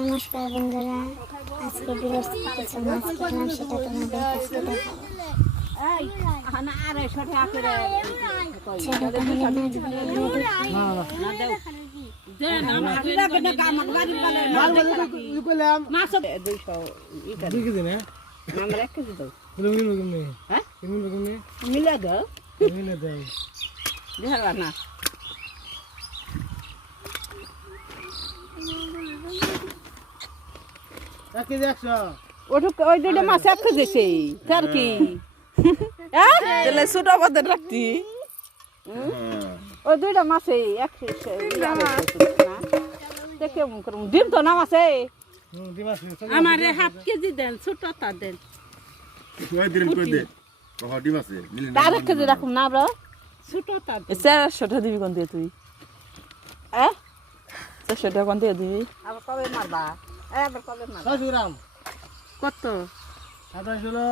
নমস্কার বন্ধুরা, আজকে বিলের কিছু মাছ কিনলাম, সেটা তোমাদের কাছে দেখাবো। ছোট তাহলে ওই দুইটা মাছ এক কেজি তার কি ছোট বাদের রাখতি ওই দুইটা মাছে এক ডিম তো নাম আছে আমার হাফ কেজি দেন ছোটটা দেন তার এক কেজি রাখুন না আমরা ছোটটা দেন 400 দিবি কোন দিয়ে তুই 400 কোন দিয়ে দিবি আবার কবে মারবা আবার কবে মারবা 100 গ্রাম কত সাদা হলো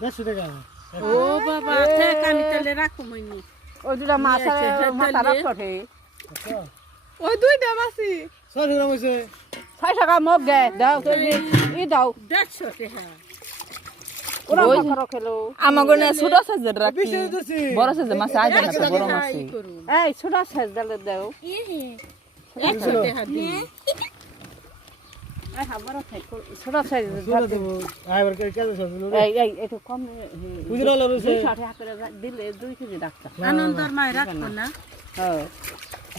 150 টাকা ও বাবা ঠিক আমি তাহলে রাখো মইনি ওই দুইটা মাছ মাথা রাখতে ওই দুইটা মাছি 100 গ্রাম হইছে 6 টাকা মগ গে দাও ই দাও 150 টাকা ওরা করো খেলো আমাগো না ছোট সাইজের রাখতি 20 দিছি বড় সাইজের মাছ আইবে না তো বড় মাছ এই ছোট সাইজ দাও দাও 100 টাকা দিন ছোট সাইজ ছোট দেব আইবার কে কেন সবগুলো এই একটু কম বুঝরা লরছে 200 টাকা করে দিলে 2 কেজি রাখতা আনন্দর মায় রাখো না হ্যাঁ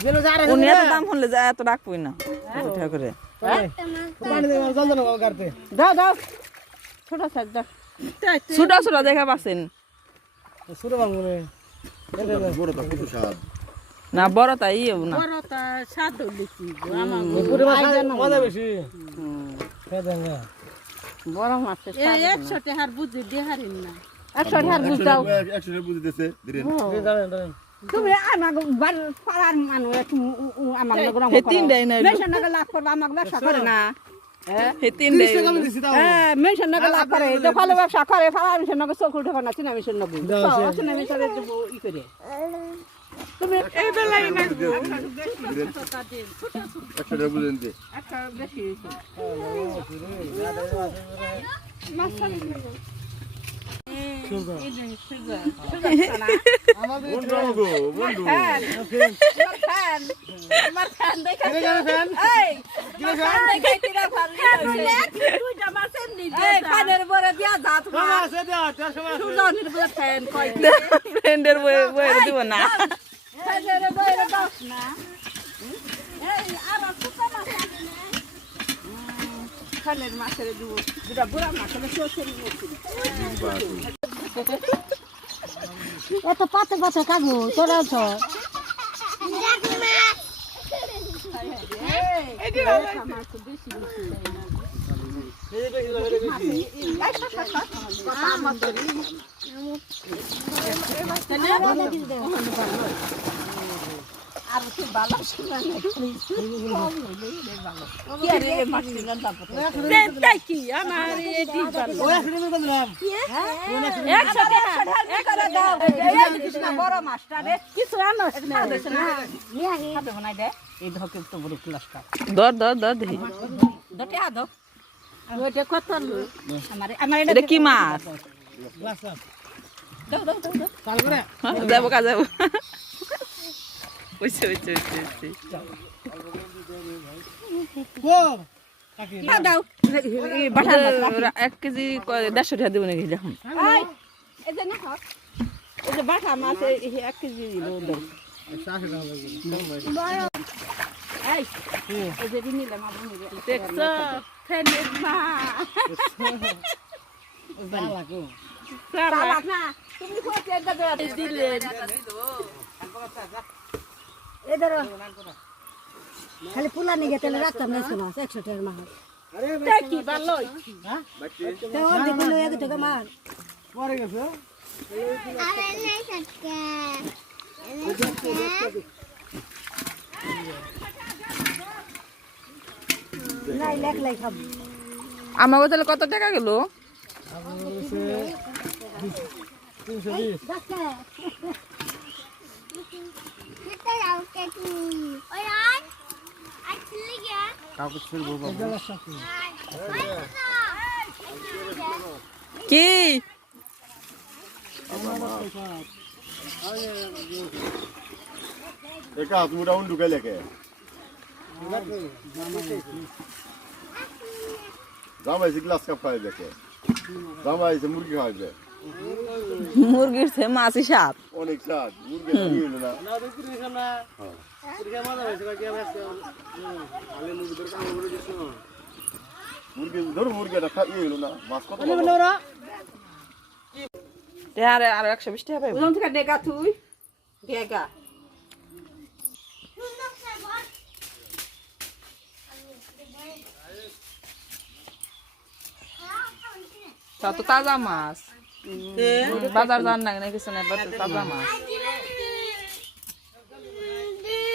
গেল যারে উনি এত দাম হলে যায় এত রাখবই না উঠা করে পানি দে জল জল করতে দাও দাও ছোট সাইজ দাও ছোট ছোট দেখা পাচ্ছেন ছোট বাংলে না বড় তাই না বড়টা স্বাদ বেশি আমার পুরো মজা বেশি খেদেঙ্গা বড় মাছ এই 100 টাকার বুঝি দেহারিন না 100 টাকা বুঝ দাও 100 বুঝি দিতেছে ধীরে দাঁড়ান তুমি আমাকে পাড়ার মানুষ আমাকে হে তিন দেয় না মেশন নাকি লাভ করবে আমাকে ব্যবসা করে না হে তিন দেয় আমি দিছি দাও হ্যাঁ মেশন নাকি লাভ করে ভালো ব্যবসা করে পাড়ার মেশন নাকি চোখ উঠে না চিনা মেশন নাকি চিনা মেশনের দেবো ই করে তুমি এই বেলায় না 100 বুঝি দিতে একটা বেশি বন্ধু বন্ধু ফ্রেন্ডের বইয়ে দিব না মাছের দেবো দুটা বুড়া মাছের এত পাতে পাতে কাগু তোরা তো আর কি ভালো তাই কি আমার এই দিন ভালো ওই আসলে আমি বললাম বড় মাছটা রে কিছু আনস না বানাই দে এই ধকে তো বড় ক্লাসটা দর দেখি দকে আ দাও ওইটা কত আমার এটা কি মাছ গ্লাস দাও দাও দাও চাল করে যাবো কাজ যাবো ওইছে ও কাকি দাও এক কেজি 150 টাকা দেবো নাকি এখন এই যে না এই যে বাটা মাছ 1 কেজি দাও 180 টাকা লাগবে এই এই যে নিলাম আপনি দেখছো ফেনের মা লাগো সালা না তুমি কোথায় এটা দিলেন এ ধরো খালি পুলা নিয়ে গেলে রাখতাম না শোনা 100 টাকার মাছ তাই কি ভালো তো ওর দেখুন 1 টাকা মাছ পরে গেছে নাই লেখ লাই খাব আমাকে তাহলে কত টাকা গেল আমার হইছে 320 দেখতে Kita laut itu. Orang, asli ya. কি একা তুমি রাউন্ড ঢুকাই লেখে জামাইছে গ্লাস কাপ খাই দেখে জামাইছে মুরগি খাইবে মুরগির থেকে মাছি সাপ অনেক স্বাদ মুরগি হইল না না তো পুরি খাম না পুরি খাই মজা হয়েছে বাকি আমি আজকে ভালো মুরগি ধরে কাম করে দিচ্ছি মুরগি ধর মুরগিটা খাই হইল না মাছ কত আরে আর 120 টাকা পাইব ওজন থেকে ডেকা তুই ডেকা তা তো তাজা মাছ বাজার যান না কিছু না তাজা মাছ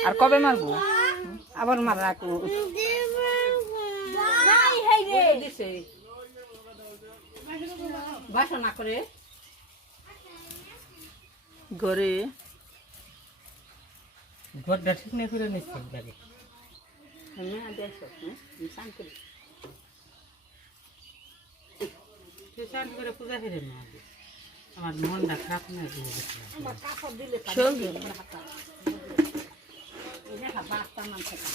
আর কবে মারবো আবার মার রাখো দিছে বাসনা করে ঘরে ঘরটা ঠিক না করে নিচ্ছে বাড়ি হ্যাঁ দেখো শান্ত করে সে শান্ত করে পূজা করে না আমার মনটা খারাপ না দিয়ে আমার কাপড় দিলে চলবে এই দেখা বাস্তা মান থেকে